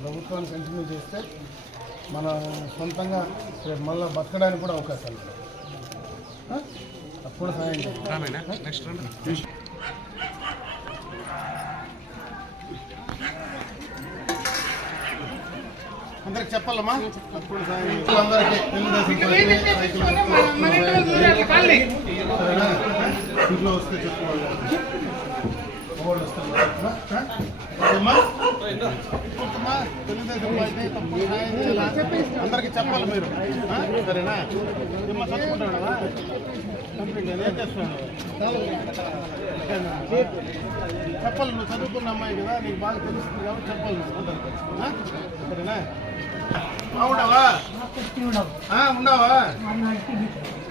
ప్రభుత్వాన్ని కంటిన్యూ చేస్తే మన సొంతంగా మళ్ళీ బతకడానికి కూడా అవకాశాలు తప్పుడు సాయం అందరికి చెప్పాలమ్మా. తప్పుడు సాయం అందరికీ ఇంట్లో వస్తే చెప్పుకోవాలి. అందరికి చెప్పాలి మీరు, సరేనా? చదువుకుంటావా? కంప్లీట్ ఏం చేస్తున్నావు? చెప్పాలి. నువ్వు చదువుకున్న అమ్మాయి కదా, నీకు బాగా తెలుస్తుంది కాబట్టి చెప్పాలి నువ్వు అందరికి, సరేనా? ఉండవా? ఉండవా?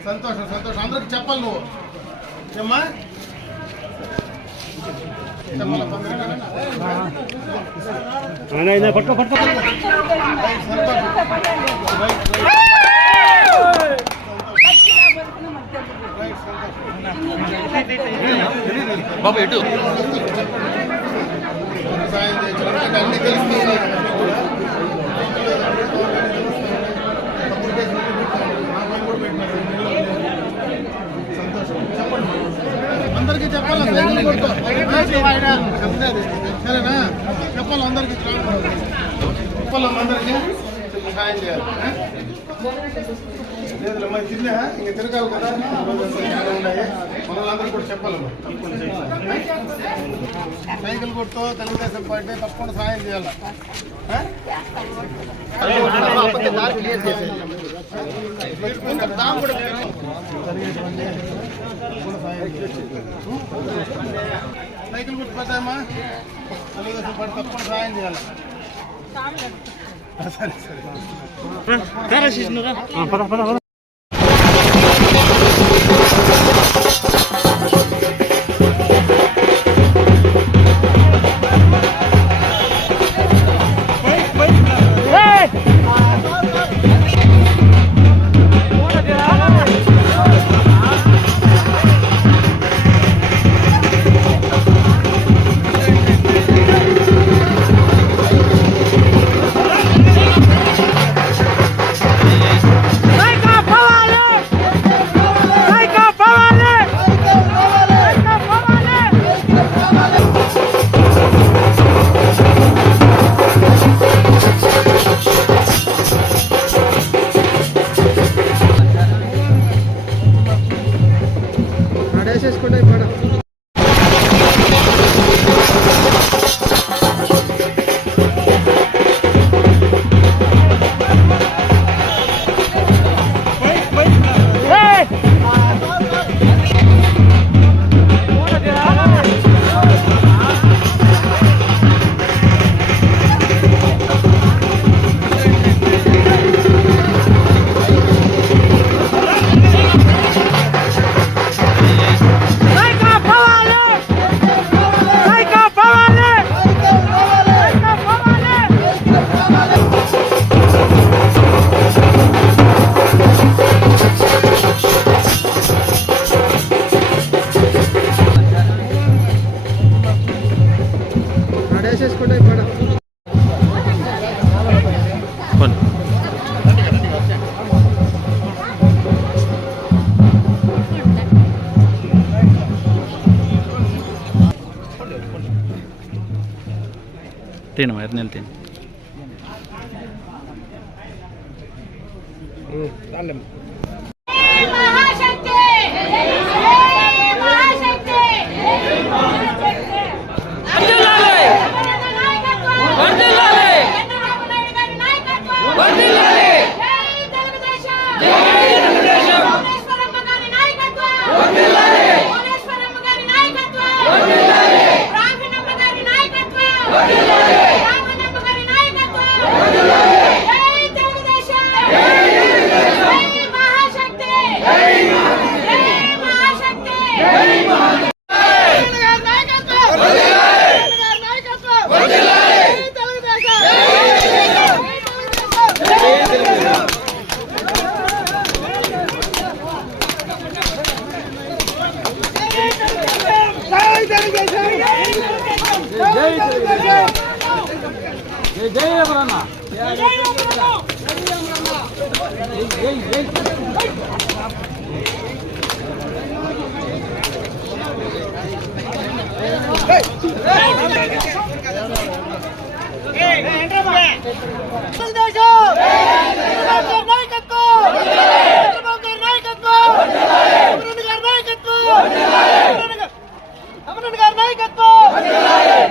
సంతోషం సంతోషం. అందరికి చెప్పాలి నువ్వు. ఏమ్మా పట్టుకో పట్టుకో. బాబు ఎటు సాయం చేయించడానికి అన్ని తెలుస్తుంది. అందరికీ చెప్పాలి, సరేనా? చెప్పాలి అందరికీ, చెప్పాలి అందరికీ సాయం చేయాలి. లేదు మరి తిన్నా ఇంక తిరగాలి కదా, ఉన్నాయి మనల్ని కూడా చెప్పాలమ్మా. సైకిల్ గుర్తు తెలుగుదేశం పార్టీ తప్పకుండా సాయం చేయాలి. సైకిల్ గుర్తు పెద్దామా, తెలుగుదేశం పార్టీ తప్పకుండా సాయం చేయాలి. సరే సరే. तीन मार नेल तीन నాయకత్వం నాయకత్వం